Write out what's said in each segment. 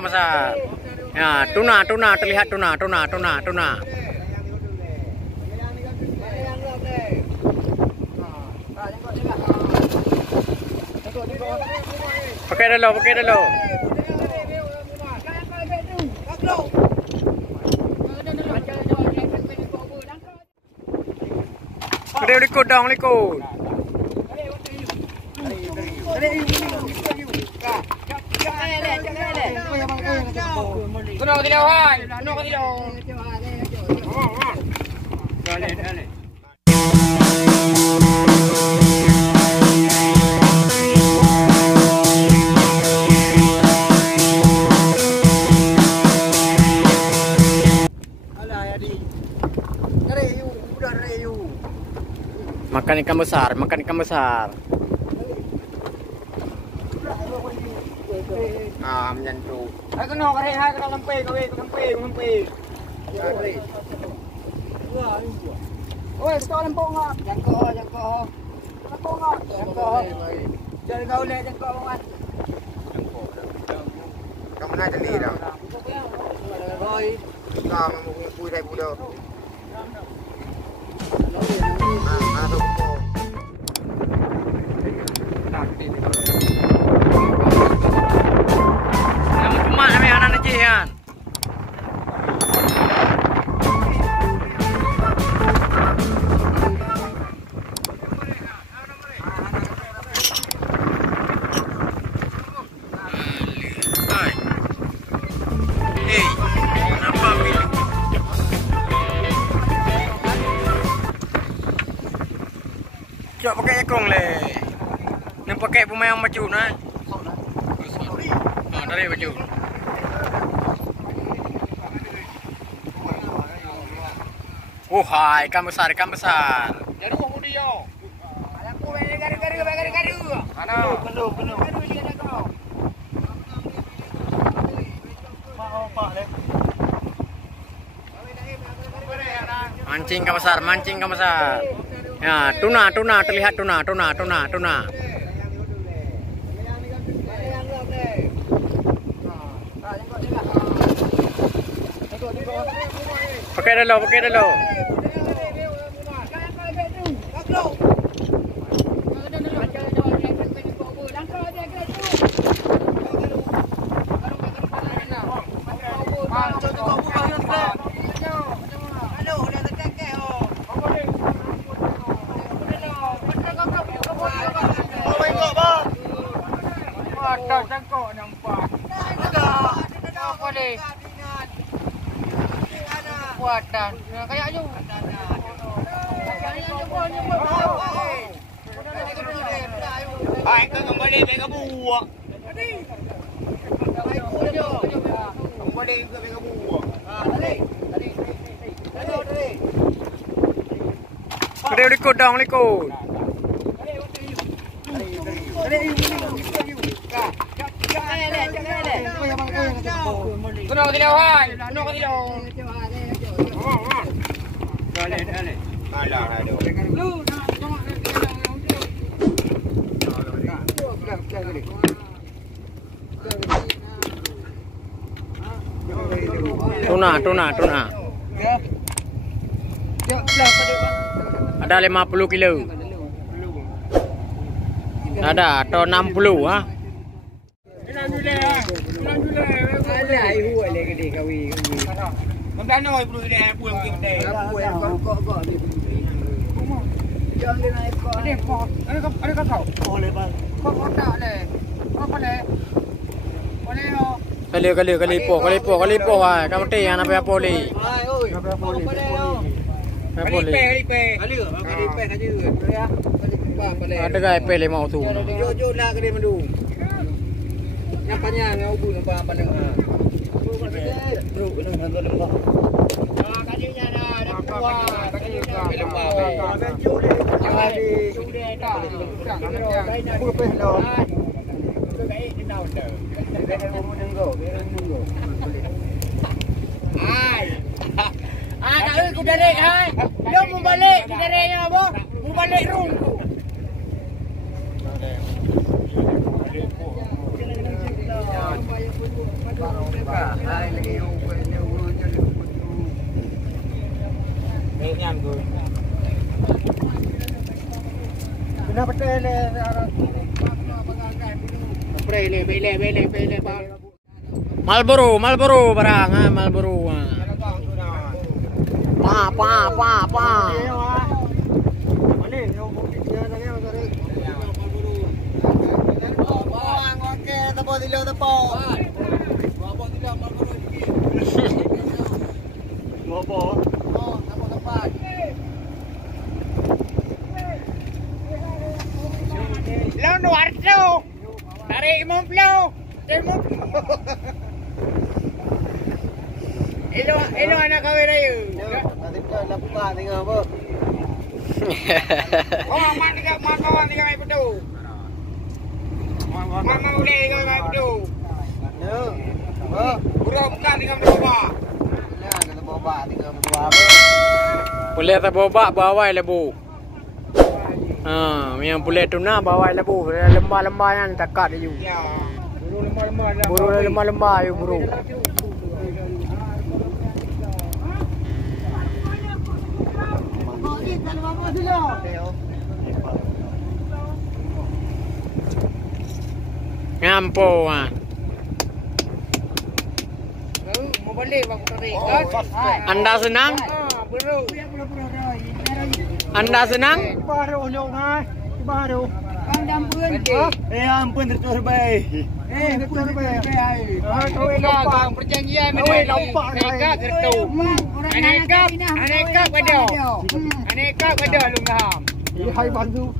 ikan besar. Ya, tuna, terlihat tuna. Pakai dulu. Likut dong. Makan ikan besar. Menyentuh. Hai kena lempe. Oi, sekolah lempok ngak. Jangkau. Jangan kau lek jangkau banget. Kamu nak jadi dah. Oi. Kamu mau kuih dah budak. Cok pakai ekong le. Yang pakai pemain baju na. Dari baju. Hai, ikan besar. Jadi mau dia. Aku garu. Mana? Penuh. Mancing ikan besar. Ya, tuna, terlihat tuna. Pakai dulu. Jangkau nampak. Apa ni? Buatan. Kayak ayu. Hai, kembali ke buah. Kembali ke buah. Likut dong. Kena kau hai. Tuna. Ada 50 kilo. Ada atau 60 ha. Kalipo ha. Kamu teh anak apa poli. Ada gaya pele mau tu. Jo nak ke dia mendu. Nampaknya ngau bu nampak apa dengar. Teruk dengan hantu lembah. Kajinya ada kuah, kajinya lembah. Jadi sudah dah. Bukan pelak. Baik di daun tu. Berenung nunggu. Hai. Tak aku balik hai. Dia mau balik kedaranya apa? Mau balik room tu. Marlboro barang, Marlboro. Pa. Warto. Tarik mumplo. Elo anak kawin ayo. Oh, makawan tiga mai pedu. Mama boleh tiga mai pedu. Buruk bukan tiga berapa. Boleh tak bawa bawai lebu. Yang boleh tu nak bawai lebu. Lembah-lembah yang takat you. Ya. Buru Buru lembah-lembah you buru. Ngampo Mau balik bang tarik. Anda senang? Buru. Anda senang? Baru nyok hai. Baru. Ampun terus baik. Terus baik. Kau perjanjian mereka gertu. Aneka pada lu ngam. Hai bantu.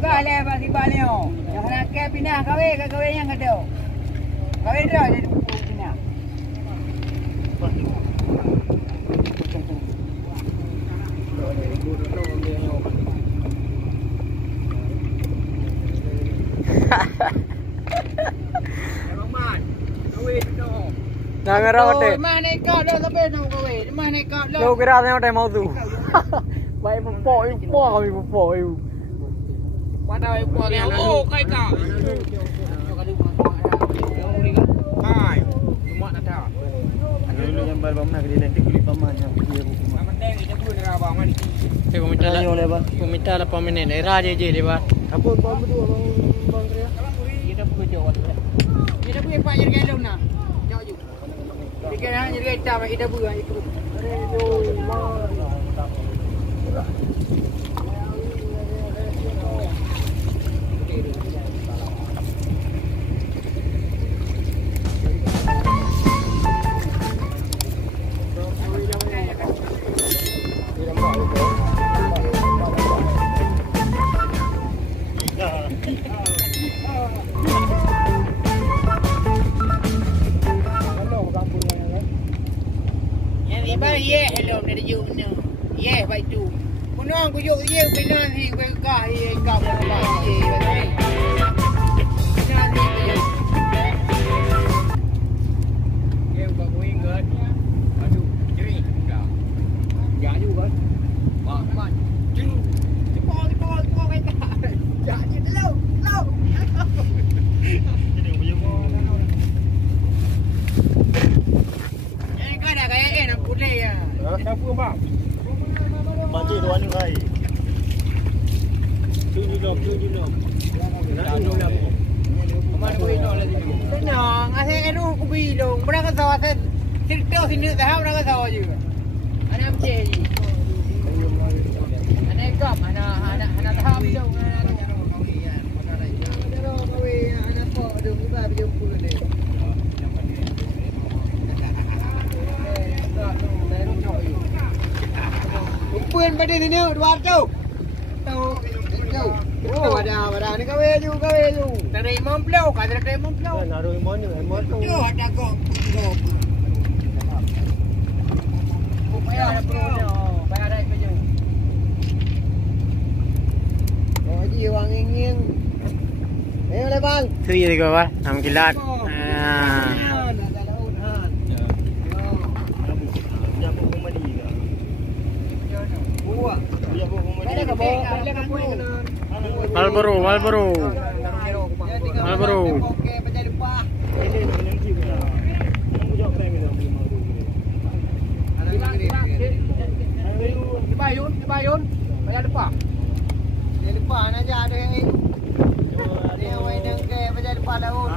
Boleh bagi balio. Jangan nak pindah kawin yang ada. Kawin dah jadi pindah. Jangan rawat deh. Mana kau dah sampai nak kawin? Mana kau dah? Lo kira tengok deh mau tu. Baik pupuk kami pupuk you. Pada ibu dia. Oh, kai kau. Hai. Cuma nak tahu. Ada yang baru nak dia nanti kulit paman yang dia buku. Penting dia pun dah bang mani. Aku minta lah peminat. Raja je dia bah. Apa bang berdua bang dia? Kita pun jawab. Kita pun pak jadi kalau nak. Jauh ju. Kita hanya jadi kita kita buat itu. Ye hello ni dia you no. Ye baik tu. Punang ku yuk ye pinan ni ku ka ye ka ba ye. Pinan ni ye. Ye ba ku ingat. Aduh, jadi enggak. Ya juga. Mak. Cepat kai ka. Ya je lo. Jadi punya Siapa bang? Baca doa ni kai. Tu ni dok. Mana boleh nak lagi? Senang, asyik aduh aku bilang. Berang kata asyik cerita sini dah berang kata je. Ana amce je. Ana ikam, ana tahap je. Ana po aduh iba berjumpa ni. Umpuan pada sini 200. Oh, ada ni kawe ju. Dari Momplo, kada dari Momplo. Naruh imon tu. Yo, ada kok. Upaya ada pro. Bayar ada je. Oh, ji wang ingin. Le bang. Tu je kau bah. Nam kilat. Dia buku mandi ke? Dia buku mandi. Marlboro. Okey, macam lupa. Dibayun. Banyak depan. Dia lupa nak aja ada yang ini. Dia main dengan macam lupa laut.